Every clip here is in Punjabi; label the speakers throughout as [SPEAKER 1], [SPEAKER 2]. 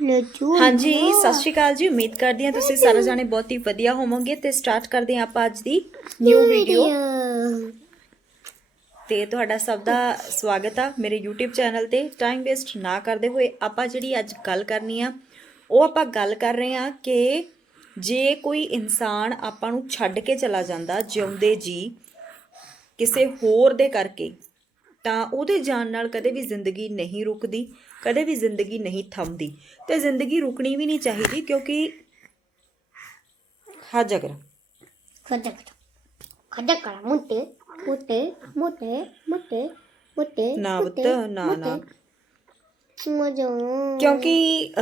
[SPEAKER 1] ਹਾਂਜੀ ਸਤਿ ਸ਼੍ਰੀ ਅਕਾਲ ਜੀ। ਉਮੀਦ ਕਰਦੀ ਹਾਂ ਤੁਸੀਂ ਸਾਰੇ ਜਾਣੇ ਬਹੁਤ ਹੀ ਵਧੀਆ ਹੋਵੋਗੇ। ਤੇ ਸਟਾਰਟ ਕਰਦੇ ਹਾਂ ਆਪਾਂ ਅੱਜ ਦੀ ਨਿਊ ਵੀਡੀਓ ਤੇ ਤੁਹਾਡਾ ਸਭ ਦਾ ਸਵਾਗਤ ਆ ਮੇਰੇ YouTube ਚੈਨਲ ਤੇ। ਟਾਈਮ ਵੇਸਟ ਨਾ ਕਰਦੇ ਹੋਏ ਆਪਾਂ ਜਿਹੜੀ ਅੱਜ ਗੱਲ ਕਰਨੀ ਆ ਉਹ ਆਪਾਂ ਗੱਲ ਕਰ ਰਹੇ ਆ ਕਿ ਜੇ ਕੋਈ ਇਨਸਾਨ ਆਪਾਂ ਨੂੰ ਛੱਡ ਕੇ ਚਲਾ ਜਾਂਦਾ ਜਿਉਂਦੇ ਜੀ ਕਿਸੇ ਹੋਰ ਦੇ ਕਰਕੇ ਤਾਂ ਉਹਦੇ ਜਾਣ ਨਾਲ ਕਦੇ ਵੀ ਜ਼ਿੰਦਗੀ ਨਹੀਂ ਰੁਕਦੀ। ਕਦੇ ਵੀ ਜ਼ਿੰਦਗੀ ਨਹੀਂ ਥੰਮਦੀ ਤੇ ਜ਼ਿੰਦਗੀ ਰੁਕਣੀ ਵੀ ਨਹੀਂ ਚਾਹੀਦੀ ਕਿਉਂਕਿ ਹਾਂ ਜਗਰ
[SPEAKER 2] ਖੱਡਾ ਖੱਡਾ ਕਰਾ ਮੁੱਤੇ ਮੁੱਤੇ ਮੁੱਤੇ ਮੁੱਤੇ ਮੁੱਤੇ
[SPEAKER 1] ਨਾ ਨਾ ਨਾ।
[SPEAKER 2] ਮਜਾ।
[SPEAKER 1] ਕਿਉਂਕਿ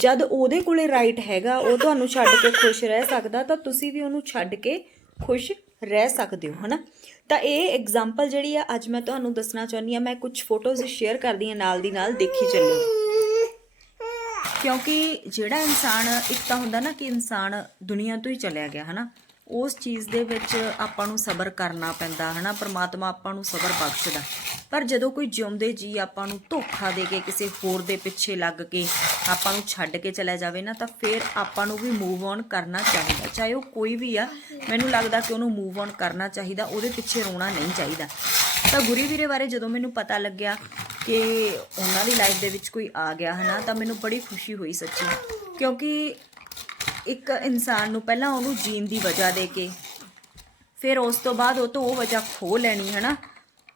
[SPEAKER 1] ਜਦ ਉਹਦੇ ਕੋਲੇ ਰਾਈਟ ਹੈਗਾ ਉਹ ਤੁਹਾਨੂੰ ਛੱਡ ਕੇ ਖੁਸ਼ ਰਹਿ ਸਕਦਾ ਤਾਂ ਤੁਸੀਂ ਵੀ ਉਹਨੂੰ ਛੱਡ ਕੇ ਖੁਸ਼ ਰਹਿ ਸਕਦੇ ਹੋ, ਹਨਾ? ਤਾਂ ਇਹ ਐਗਜ਼ਾਮਪਲ ਜਿਹੜੀ ਆ, ਅੱਜ ਮੈਂ ਤੁਹਾਨੂੰ ਦੱਸਣਾ ਚਾਹੁੰਦੀ ਆ ਮੈਂ ਕੁਝ ਫੋਟੋਜ਼ ਸ਼ੇਅਰ ਕਰਦੀ ਆ ਨਾਲ ਦੀ ਨਾਲ, ਦੇਖੀ ਚੱਲਿਓ ਕਿਉਂਕਿ ਜਿਹੜਾ ਇਨਸਾਨ, ਇੱਕ ਤਾਂ ਹੁੰਦਾ ਨਾ ਕਿ ਇਨਸਾਨ ਦੁਨੀਆ ਤੋਂ ਹੀ ਚਲਿਆ ਗਿਆ, ਹਨਾ? ਉਸ ਚੀਜ਼ ਦੇ ਵਿੱਚ ਆਪਾਂ ਨੂੰ ਸਬਰ ਕਰਨਾ ਪੈਂਦਾ, ਹਨਾ? ਪਰਮਾਤਮਾ ਆਪਾਂ ਨੂੰ ਸਬਰ ਬਖਸ਼ਦਾ। ਪਰ ਜਦੋਂ ਕੋਈ ਜਿਉਂਦੇ ਜੀ ਆਪਾਂ ਨੂੰ ਧੋਖਾ ਦੇ ਕੇ, ਕਿਸੇ ਹੋਰ ਦੇ ਪਿੱਛੇ ਲੱਗ ਕੇ ਆਪਾਂ ਨੂੰ ਛੱਡ ਕੇ ਚਲਾ ਜਾਵੇ ਨਾ, ਤਾਂ ਫਿਰ ਆਪਾਂ ਨੂੰ ਵੀ ਮੂਵ ਔਨ ਕਰਨਾ ਚਾਹੀਦਾ। ਚਾਹੇ ਉਹ ਕੋਈ ਵੀ ਆ, ਮੈਨੂੰ ਲੱਗਦਾ ਕਿ ਉਹਨੂੰ ਮੂਵ ਔਨ ਕਰਨਾ ਚਾਹੀਦਾ, ਉਹਦੇ ਪਿੱਛੇ ਰੋਣਾ ਨਹੀਂ ਚਾਹੀਦਾ। ਤਾਂ ਗੁਰੀ ਵੀਰੇ ਬਾਰੇ ਜਦੋਂ ਮੈਨੂੰ ਪਤਾ ਲੱਗਿਆ ਕਿ ਉਹਨਾਂ ਦੀ ਲਾਈਫ ਦੇ ਵਿੱਚ ਕੋਈ ਆ ਗਿਆ ਹਨਾ ਤਾਂ ਮੈਨੂੰ ਬੜੀ ਖੁਸ਼ੀ ਹੋਈ ਸੱਚੀ। ਕਿਉਂਕਿ ਇੱਕ ਇਨਸਾਨ ਨੂੰ ਪਹਿਲਾਂ ਉਹਨੂੰ ਜੀਣ ਦੀ ਵਜ੍ਹਾ ਦੇ ਕੇ, ਫਿਰ ਉਸ ਤੋਂ ਬਾਅਦ ਉਹ ਤੋਂ ਉਹ ਵਜ੍ਹਾ ਖੋ ਲੈਣੀ ਹਨਾ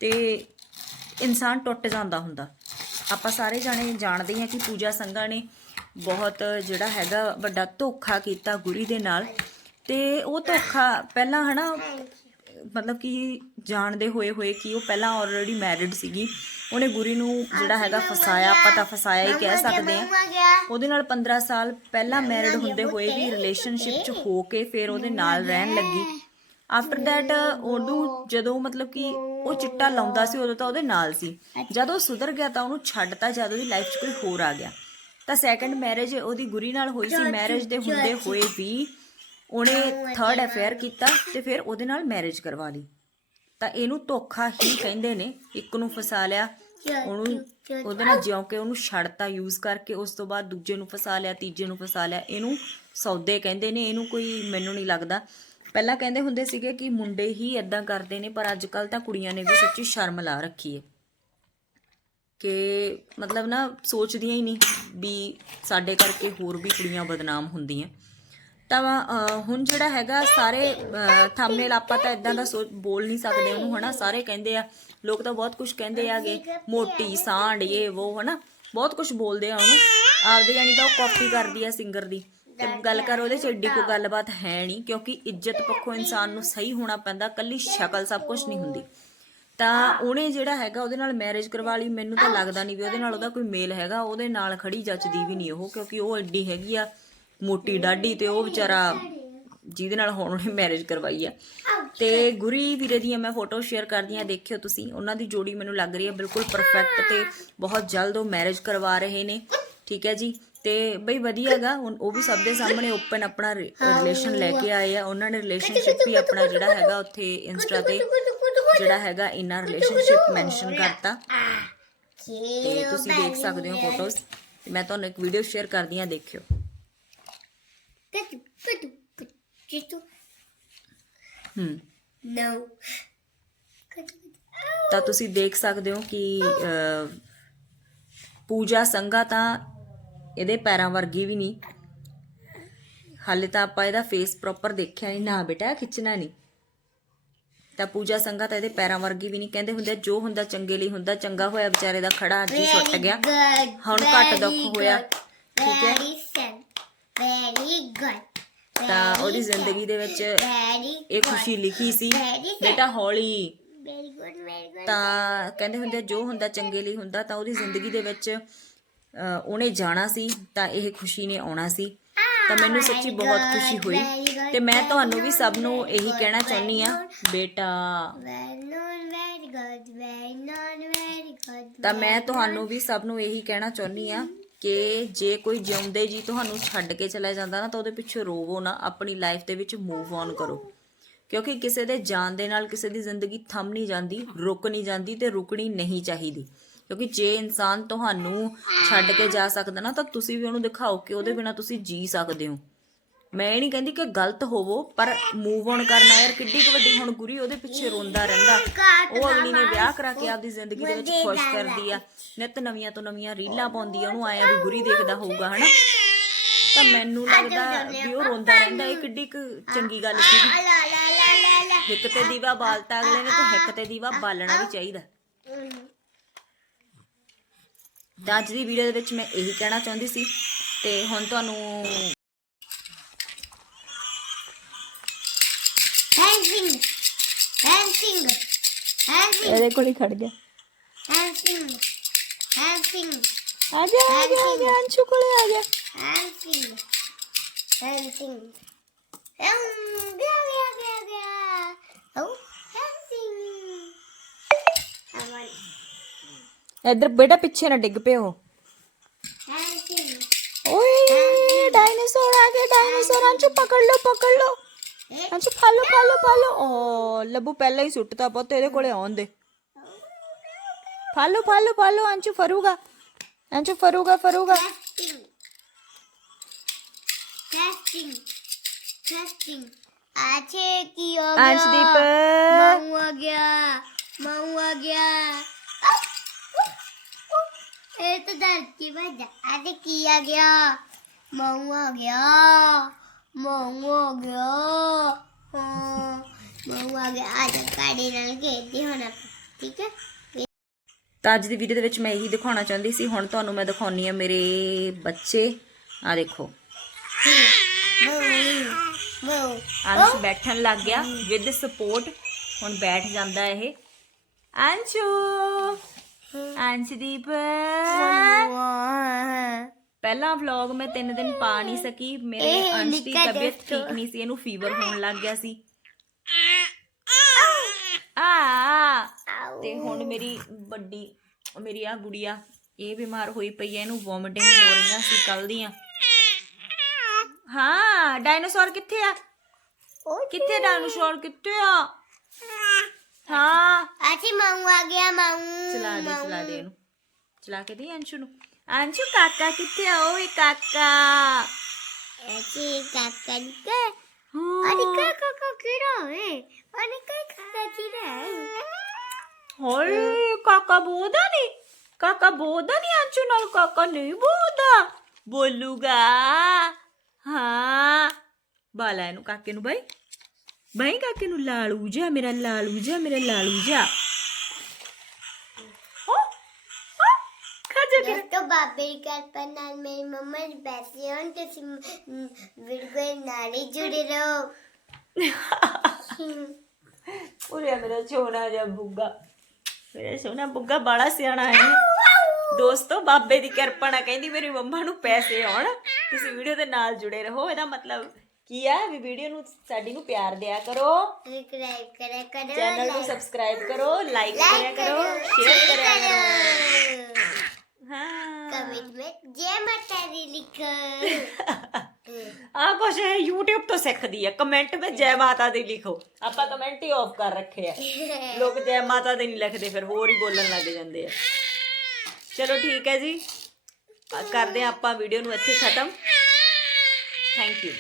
[SPEAKER 1] ਤੇ ਇਨਸਾਨ ਟੁੱਟ ਜਾਂਦਾ ਹੁੰਦਾ। ਆਪਾਂ ਸਾਰੇ ਜਾਣੇ ਜਾਣਦੇ ਹਾਂ ਕਿ ਪੂਜਾ ਸੰਘਾ ਨੇ ਬਹੁਤ ਜਿਹੜਾ ਹੈਗਾ ਵੱਡਾ ਧੋਖਾ ਕੀਤਾ ਗੁਰੀ ਦੇ ਨਾਲ ਤੇ ਉਹ ਧੋਖਾ ਪਹਿਲਾਂ ਹਨਾ, ਮਤਲਬ ਕਿ ਜਾਣਦੇ ਹੋਏ ਹੋਏ ਕਿ ਉਹ ਪਹਿਲਾਂ ਆਲਰੇਡੀ ਮੈਰਿਡ ਸੀਗੀ। ਉਹਨੇ ਗੁਰੀ ਨੂੰ ਜਿਹੜਾ ਹੈਗਾ ਫਸਾਇਆ, ਪਤਾ ਫਸਾਇਆ ਹੀ ਕਹਿ ਸਕਦੇ ਆ ਉਹਦੇ ਨਾਲ 15 ਸਾਲ ਪਹਿਲਾਂ ਮੈਰਿਡ ਹੁੰਦੇ ਹੋਏ ਵੀ ਰਿਲੇਸ਼ਨਸ਼ਿਪ 'ਚ ਹੋ ਕੇ ਫਿਰ ਉਹਦੇ ਨਾਲ ਰਹਿਣ ਲੱਗੀ। ਆਫਟਰ ਦੈਟ ਉਹਨੂੰ ਜਦੋਂ ਮਤਲਬ ਕਿ ਉਹ ਚਿੱਟਾ ਲਾਉਂਦਾ ਸੀ ਉਦੋਂ ਤਾਂ ਉਹਦੇ ਨਾਲ ਸੀ। ਜਦੋਂ ਉਹ ਸੁਧਰ ਗਿਆ ਤਾਂ ਉਹਨੂੰ ਛੱਡਤਾ ਜਦ ਉਹਦੀ ਲਾਈਫ 'ਚ ਕੋਈ ਹੋਰ ਆ ਗਿਆ। ਤਾਂ ਸੈਕੰਡ ਮੈਰਿਜ ਉਹਦੀ ਗੁਰੀ ਨਾਲ ਹੋਈ ਸੀ। ਮੈਰਿਜ ਦੇ ਹੁੰਦੇ ਹੋਏ ਵੀ ਉਹਨੇ ਥਰਡ ਅਫੇਅਰ ਕੀਤਾ ਤੇ ਫਿਰ ਉਹਦੇ ਨਾਲ ਮੈਰਿਜ ਕਰਵਾ ਲਈ। ਤਾਂ ਇਹਨੂੰ ਧੋਖਾ ਹੀ ਕਹਿੰਦੇ ਨੇ ਇੱਕ ਨੂੰ ਫਸਾ ਲਿਆ ਉਹਨੂੰ ਉਹਦੇ ਨਾਲ ਜਿਉਂ ਕੇ ਉਹਨੂੰ ਛੱਡਤਾ ਯੂਜ਼ ਕਰਕੇ ਉਸ ਤੋਂ ਬਾਅਦ ਦੂਜੇ ਨੂੰ ਫਸਾ ਲਿਆ ਤੀਜੇ ਨੂੰ ਫਸਾ ਲਿਆ। ਇਹਨੂੰ ਸੌਦੇ ਕਹਿੰਦੇ ਨੇ ਇਹਨੂੰ ਕੋਈ ਮੈਨੂੰ ਨਹੀਂ ਲੱਗਦਾ। ਪਹਿਲਾਂ ਕਹਿੰਦੇ ਹੁੰਦੇ ਸੀਗੇ ਕਿ ਮੁੰਡੇ ਹੀ ਇਦਾਂ ਕਰਦੇ ਨੇ ਪਰ ਅੱਜ ਕੱਲ ਤਾਂ ਕੁੜੀਆਂ ਨੇ ਵੀ ਸੱਚੀ ਸ਼ਰਮ ਲਾ ਰੱਖੀ ਹੈ ਕਿ ਮਤਲਬ ਨਾ ਸੋਚਦੀਆਂ ਹੀ ਨਹੀਂ ਵੀ ਸਾਡੇ ਕਰਕੇ ਹੋਰ ਵੀ ਕੁੜੀਆਂ ਬਦਨਾਮ ਹੁੰਦੀਆਂ। ਤਾਂ ਅਹ, ਹੁਣ ਜਿਹੜਾ ਹੈਗਾ ਸਾਰੇ ਥੰਬਨੇਲ ਆਪਾਂ ਤਾਂ ਇਦਾਂ ਦਾ ਸੋਚ ਬੋਲ ਨਹੀਂ ਸਕਦੇ ਉਹਨੂੰ ਹਨਾ? ਸਾਰੇ ਕਹਿੰਦੇ ਆ ਲੋਕ ਤਾਂ ਬਹੁਤ ਕੁਝ ਕਹਿੰਦੇ ਆਗੇ ਮੋਟੀ ਸਾਂਢ ਇਹ ਉਹ ਹਨਾ? ਬਹੁਤ ਕੁਝ ਬੋਲਦੇ ਆ ਉਹਨੂੰ। ਆਪਦੇ ਯਾਨੀ ਤਾਂ ਉਹ ਕਾਪੀ ਕਰਦੀ ਆ ਸਿੰਗਰ ਦੀ। ਤੇ ਗੱਲ ਕਰ ਉਹਦੇ ਚ ਏਡੀ ਕੋਈ ਗੱਲਬਾਤ ਹੈ ਨਹੀਂ ਕਿਉਂਕਿ ਇੱਜ਼ਤ ਪੱਖੋਂ ਇਨਸਾਨ ਨੂੰ ਸਹੀ ਹੋਣਾ ਪੈਂਦਾ ਕੱਲੀ ਸ਼ਕਲ ਸਭ ਕੁਝ ਨਹੀਂ ਹੁੰਦੀ। ਤਾਂ ਉਹਨੇ ਜਿਹੜਾ ਹੈਗਾ ਉਹਦੇ ਨਾਲ ਮੈਰਿਜ ਕਰਵਾ ਲਈ ਮੈਨੂੰ ਤਾਂ ਲੱਗਦਾ ਨਹੀਂ ਵੀ ਉਹਦੇ ਨਾਲ ਉਹਦਾ ਕੋਈ ਮੇਲ ਹੈਗਾ ਉਹਦੇ ਨਾਲ ਖੜੀ ਜੱਚਦੀ ਵੀ ਨਹੀਂ ਉਹ ਕਿਉਂਕਿ ਉਹ ਐਡੀ ਹੈਗੀ ਆ ਮੋਟੀ ਡਾਢੀ ਤੇ ਉਹ ਵਿਚਾਰਾ ਜਿਹਦੇ ਨਾਲ ਹੁਣ ਉਹਨੇ ਮੈਰਿਜ ਕਰਵਾਈ ਆ। ਤੇ ਗੁਰੀ ਵੀਰੇ ਦੀਆਂ ਮੈਂ ਫੋਟੋ ਸ਼ੇਅਰ ਕਰਦੀ ਆ ਦੇਖਿਓ ਤੁਸੀਂ ਉਹਨਾਂ ਦੀ ਜੋੜੀ ਮੈਨੂੰ ਲੱਗ ਰਹੀ ਹੈ ਬਿਲਕੁਲ ਪਰਫੈਕਟ ਤੇ ਬਹੁਤ ਜਲਦ ਉਹ ਮੈਰਿਜ ਕਰਵਾ ਰਹੇ ਨੇ। ਠੀਕ ਹੈ ਜੀ? ਤੇ ਬਈ ਵਧੀਆ ਹੈਗਾ ਹੁਣ ਉਹ ਵੀ ਸਭ ਦੇ ਸਾਹਮਣੇ ਓਪਨ ਆਪਣਾ ਰਿਲੇਸ਼ਨ ਲੈ ਕੇ ਆਏ ਆ। ਉਹਨਾਂ ਨੇ ਰਿਲੇਸ਼ਨਸ਼ਿਪ ਵੀ ਆਪਣਾ ਜਿਹੜਾ ਹੈਗਾ ਉੱਥੇ ਇੰਸਟਾ ਤੇ ਜਿਹੜਾ ਹੈਗਾ ਇਨਰ ਰਿਲੇਸ਼ਨਸ਼ਿਪ ਮੈਂਸ਼ਨ ਕਰਤਾ। ਤੇ ਤੁਸੀਂ ਦੇਖ ਸਕਦੇ ਹੋ ਫੋਟੋਜ਼ ਤੇ ਮੈਂ ਤੁਹਾਨੂੰ ਇੱਕ ਵੀਡੀਓ ਸ਼ੇਅਰ ਕਰਦੀ ਆ ਦੇਖਿਓ।
[SPEAKER 2] ਨੋ
[SPEAKER 1] ਤਾਂ ਤੁਸੀਂ ਦੇਖ ਸਕਦੇ ਹੋ ਕਿ ਪੂਜਾ ਸੰਘਾ ਤਾਂ ਇਹਦੇ ਪੈਰਾਂ ਵਰਗੀ ਵੀ ਨਹੀਂ। ਹਾਲੇ ਤਾਂ ਆਪਾਂ ਇਹਦਾ ਫੇਸ ਪ੍ਰੋਪਰ ਦੇਖਿਆ ਨਹੀਂ ਨਾ ਬੇਟਾ ਖਿੱਚਣਾ ਨਹੀਂ। ਤਾਂ ਪੂਜਾ ਸੰਘਾ ਤਾਂ ਇਹਦੇ ਪੈਰਾਂ ਵਰਗੀ ਵੀ ਨਹੀਂ ਕਹਿੰਦੇ ਹੁੰਦੇ ਜੋ ਹੁੰਦਾ ਚੰਗੇ ਲਈ ਹੁੰਦਾ ਚੰਗਾ ਹੋਇਆ ਵਿਚਾਰੇ ਦਾ ਖੜਾ ਅੱਜ ਹੀ ਸੁੱਟ ਗਿਆ। ਹੁਣ ਘੱਟ ਦੁੱਖ ਹੋਇਆ। ਠੀਕ ਹੈ?
[SPEAKER 2] ਵੈਰੀ ਗੁੱਡ
[SPEAKER 1] ਤਾਂ ਉਹਦੀ ਜ਼ਿੰਦਗੀ ਦੇ ਵਿੱਚ ਇਹ ਖੁਸ਼ੀ ਲਿਖੀ ਸੀ ਬੇਟਾ ਹੌਲੀ। ਤਾਂ ਕਹਿੰਦੇ ਹੁੰਦੇ ਜੋ ਹੁੰਦਾ ਚੰਗੇ ਲਈ ਹੁੰਦਾ ਤਾਂ ਉਹਦੀ ਜ਼ਿੰਦਗੀ ਦੇ ਵਿੱਚ ਉਹਨੇ ਜਾਣਾ ਸੀ ਤਾਂ ਇਹ ਖੁਸ਼ੀ ਨੇ ਆਉਣਾ ਸੀ। ਤਾਂ ਮੈਨੂੰ ਸੱਚੀ ਬਹੁਤ ਖੁਸ਼ੀ ਹੋਈ। ਤੇ ਮੈਂ ਤੁਹਾਨੂੰ ਵੀ ਸਭ ਨੂੰ ਇਹੀ ਕਹਿਣਾ ਚਾਹੁੰਦੀ ਆ ਬੇਟਾ। ਤਾਂ ਮੈਂ ਤੁਹਾਨੂੰ ਵੀ ਸਭ ਨੂੰ ਇਹੀ ਕਹਿਣਾ ਚਾਹੁੰਦੀ ਆ ਕਿ ਜੇ ਕੋਈ ਜਿਉਂਦੇ ਜੀ ਤੁਹਾਨੂੰ ਛੱਡ ਕੇ ਚਲਾ ਜਾਂਦਾ ਨਾ ਤਾਂ ਉਹਦੇ ਪਿੱਛੇ ਰੋਵੋ ਨਾ ਆਪਣੀ ਲਾਈਫ ਦੇ ਵਿੱਚ ਮੂਵ ਔਨ ਕਰੋ। ਕਿਉਂਕਿ ਕਿਸੇ ਦੇ ਜਾਣ ਦੇ ਨਾਲ ਕਿਸੇ ਦੀ ਜ਼ਿੰਦਗੀ ਥੰਮ ਨਹੀਂ ਜਾਂਦੀ ਰੁਕ ਨਹੀਂ ਜਾਂਦੀ ਤੇ ਰੁਕਣੀ ਨਹੀਂ ਚਾਹੀਦੀ। ਕਿਉਂਕਿ ਜੇ ਇਨਸਾਨ ਤੁਹਾਨੂੰ ਛੱਡ ਕੇ ਜਾ ਸਕਦਾ ਨਾ ਤਾਂ ਤੁਸੀਂ ਵੀ ਉਹਨੂੰ ਦਿਖਾਓ ਕਿ ਉਹਦੇ ਬਿਨਾ ਤੁਸੀਂ ਜੀ ਸਕਦੇ ਹੋ ਮੈਂ ਇਹ ਨਹੀਂ ਕਹਿੰਦੀ ਕਿ ਗਲਤ ਹੋਵੋ ਪਰ ਮੂਵ ਔਨ ਕਰਨਾ ਯਾਰ ਕਿੱਡੀ ਕੁ ਵੱਡੀ ਹੁਣ ਗੁਰੀ ਉਹਦੇ ਪਿੱਛੇ ਰੋਂਦਾ ਰਹਿੰਦਾ ਉਹ ਅਗਲੀ ਨੇ ਵਿਆਹ ਕਰਾ ਕੇ ਆਪਦੀ ਜ਼ਿੰਦਗੀ ਦੇ ਵਿੱਚ ਖੁਸ਼ ਕਰਦੀ ਆ ਨਿਤ ਨਵੀਆਂ ਤੋਂ ਨਵੀਆਂ ਰੀਲਾਂ ਪਾਉਂਦੀ ਆ ਉਹਨੂੰ ਆਇਆ ਵੀ ਗੁਰੀ ਦੇਖਦਾ ਹੋਊਗਾ ਹਨਾ ਤਾਂ ਮੈਨੂੰ ਲੱਗਦਾ ਵੀ ਉਹ ਰੋਂਦਾ ਰਹਿੰਦਾ ਇਹ ਕਿੱਡੀ ਕੁ ਚੰਗੀ ਗੱਲ ਸੀ ਹਿੱਕ ਤੇ ਦੀਵਾ ਬਾਲਤਾ ਅਗਲੇ ਨੇ ਤੇ ਹਿੱਕ ਤੇ ਦੀਵਾ ਬਾਲਣਾ ਵੀ ਚਾਹੀਦਾ ਤਾਂ ਅੱਜ ਦੀ ਵੀਡੀਓ ਦੇ ਵਿੱਚ ਮੈਂ ਇਹੀ ਕਹਿਣਾ ਚਾਹੁੰਦੀ ਸੀ ਤੇ ਹੁਣ ਤੁਹਾਨੂੰ
[SPEAKER 2] Dancing, dancing, dancing,
[SPEAKER 1] ਇਹਦੇ ਕੋਲ ਹੀ ਖੜ ਗਿਆ
[SPEAKER 2] dancing, dancing,
[SPEAKER 1] ਆ ਜਾ ਆ ਜਾ ਆ ਜਾ ਅੰਸ਼ੂ ਕੋਲੇ ਆ ਜਾ.
[SPEAKER 2] Um. Oh, dancing. Aman,
[SPEAKER 1] ਇੱਧਰ ਬੇਟਾ ਪਿੱਛੇ ਨਾ ਡਿੱਗ ਪਿਓ। ਓਏ ਡਾਇਨਾਸੌਰ ਆ ਗਿਆ ਡਾਇਨਾਸੌਰ ਅੰਚੂ ਪਕੜ ਲਓ ਪਕੜ ਲਓ। ਅੰਚੂ ਫੜ ਲਓ ਫੜ ਲਓ ਫੜ ਓ ਲੱਭੂ ਪਹਿਲਾਂ ਹੀ ਸੁੱਟਤਾ ਪੁੱਤ ਇਹਦੇ ਕੋਲੇ ਆਉਣ ਦੇ। ਫੜ ਲਓ ਫੜ ਲਓ ਫੜ ਲਓ ਅੰਚੂ ਫਰੂਗਾ ਫਰੂਗਾ। ਫਰੂਗਾ
[SPEAKER 2] ਟੈਸਟਿੰਗ ਟੈਸਟਿੰਗ ਆਛੇ ਕੀ
[SPEAKER 1] ਹੋ
[SPEAKER 2] ਗਿਆ? ਮਾਉ ਆ ਗਿਆ ਮਾਉ ਆ ਗਿਆ। ਇਹ ਤਾਂ ਧਰਤੀ ਵੱਜ? ਅੱਜ ਕੀ ਆ ਗਿਆ? ਮਊ ਆ ਗਿਆ। ਮਊ ਆ ਗਿਆ। ਹਾਂ ਮਊ ਆ ਗਿਆ। ਅੱਜ ਕਾੜੀ ਨਾਲ ਖੇਡਦੇ ਹੋਣਾ ਠੀਕ
[SPEAKER 1] ਹੈ? ਅੱਜ ਦੀ ਵੀਡੀਓ ਦੇ ਵਿੱਚ ਮੈਂ ਇਹੀ ਦਿਖਾਉਣਾ ਚਾਹੁੰਦੀ ਸੀ ਹੁਣ ਤੁਹਾਨੂੰ ਮੈਂ ਦਿਖਾਉਣੀ ਆ ਮੇਰੇ ਬੱਚੇ। ਆ ਦੇਖੋ। ਅੰਸ਼ ਬੈਠਣ ਲੱਗ ਗਿਆ ਵਿਦ ਸਪੋਰਟ ਹੁਣ ਬੈਠ ਜਾਂਦਾ ਇਹ। ਅੰਸ਼ੂ! ਅੰਸ਼ਦੀਪ। ਪਹਿਲਾ ਵਲੌਗ ਮੈਂ 3 ਦਿਨ ਪਾ ਨਹੀਂ ਸਕੀ। ਮੇਰੇ ਅੰਸ਼ ਦੀ ਤਬੀਅਤ ਠੀਕ ਨਹੀਂ ਸੀ ਇਹਨੂੰ ਫੀਵਰ ਹੋਣ ਲੱਗ ਗਿਆ ਸੀ। ਆ। ਤੇ ਹੁਣ ਮੇਰੀ ਵੱਡੀ ਮੇਰੀ ਆ ਗੁੜੀਆ ਇਹ ਬਿਮਾਰ ਹੋਈ ਪਈ ਹੈ ਇਹਨੂੰ ਵੋਮਿਟਿੰਗ ਹੋ ਰਹੀਆਂ ਸੀ ਕੱਲ ਦੀਆਂ। ਹਾਂ ਡਾਇਨਾਸੌਰ ਕਿੱਥੇ ਆ? ਕਿੱਥੇ ਡਾਇਨਾਸੌਰ ਕਿੱਥੇ ਆ? ਹਾਂ
[SPEAKER 2] ਅਸੀਂ ਮੰਗਵਾ ਗਿਆ ਮੰਗੂ
[SPEAKER 1] ਚਲਾ ਦੇ ਚਲਾ ਦੇ ਇਹਨੂੰ ਚਲਾ ਕੇ ਦੇ ਅੰਸ਼ੂ ਨੂੰ ਅੰਸ਼ੂ ਕਾਕਾ ਕਿੱਥੇ ਆ ਓਏ ਕਾਕਾ ਅਸੀਂ
[SPEAKER 2] ਕਾਕਾ ਨਿਕਾ ਅਰੇ ਕਾਕਾ ਕਾਕਾ ਓਏ ਅਰੇ ਕਾਕਾ ਕਿਹੜਾ ਹੈ
[SPEAKER 1] ਹੋਏ ਕਾਕਾ ਬੋਦਾ ਨਹੀਂ ਕਾਕਾ ਬੋਦਾ ਨਹੀਂ ਅੰਸ਼ੂ ਨਾਲ ਕਾਕਾ ਨਹੀਂ ਬੋਦਾ ਬੋਲੂਗਾ ਹਾਂ ਬਾਲਾ ਇਹਨੂੰ ਕਾਕੇ ਨੂੰ ਬਾਈ ਬਾਏਗਾ ਕਿ ਨੂੰ ਲਾਲੂ ਜਾ ਮੇਰਾ ਲਾਲੂ ਜਾ ਮੇਰਾ ਲਾਲੂ ਜਾ।
[SPEAKER 2] ਦੋਸਤੋ ਬਾਬੇ ਦੀ ਕਿਰਪਾ ਨਾਲ ਮੇਰੀ ਮੰਮਾ ਜੀ ਬੈਠੇ ਹੋਣ ਤੁਸੀਂ ਵੀਡੀਓ ਨਾਲ ਹੀ ਜੁੜੇ ਰਹੋ।
[SPEAKER 1] ਉਰੇ ਮੇਰਾ ਛੋਨਾ ਜਿਹਾ ਬੁੱਗਾ। ਮੇਰਾ ਸੋਨਾ ਬੁੱਗਾ ਬਾਲਾ ਸਿਆਣਾ ਹੈ। ਦੋਸਤੋ ਬਾਬੇ ਦੀ ਕਿਰਪਾ ਨਾਲ ਕਹਿੰਦੀ ਮੇਰੀ ਮੰਮਾ ਨੂੰ ਪੈਸੇ ਆਉਣ ਤੁਸੀਂ ਵੀਡੀਓ ਦੇ ਨਾਲ ਜੁੜੇ ਰਹੋ ਇਹਦਾ ਮਤਲਬ ਕੀ ਆ? ਵੀ ਵੀਡੀਓ ਨੂੰ ਸਾਡੀ ਨੂੰ ਪਿਆਰ ਦਿਆ ਕਰੋ।
[SPEAKER 2] ਸਬਸਕ੍ਰਾਈਬ ਕਰੋ
[SPEAKER 1] ਚੈਨਲ ਨੂੰ ਸਬਸਕ੍ਰਾਈਬ ਕਰੋ ਲਾਈਕ ਕਰਿਆ ਕਰੋ ਸ਼ੇਅਰ ਕਰਿਆ ਕਰੋ। ਹਾਂ।
[SPEAKER 2] ਕਮੈਂਟ ਵਿੱਚ ਜੈ ਮਾਤਾ ਦੀ ਲਿਖੋ।
[SPEAKER 1] ਆ ਕੁਛ ਹੈ ਤੋਂ ਸਿੱਖਦੀ ਆ। ਕਮੈਂਟ ਵਿੱਚ ਜੈ ਮਾਤਾ ਦੀ ਲਿਖੋ। ਆਪਾਂ ਕਮੈਂਟ ਹੀ ਆਫ ਕਰ ਰੱਖੇ ਰੱਖਿਆ ਲੋਕ ਜੈ ਮਾਤਾ ਦੇ ਨਹੀਂ ਲਿਖਦੇ ਫਿਰ ਹੋਰ ਹੀ ਬੋਲਣ ਲੱਗ ਜਾਂਦੇ ਆ। ਚਲੋ ਠੀਕ ਹੈ ਜੀ। ਕਰਦੇ ਆਪਾਂ ਵੀਡੀਓ ਨੂੰ ਇੱਥੇ ਖਤਮ। Thank you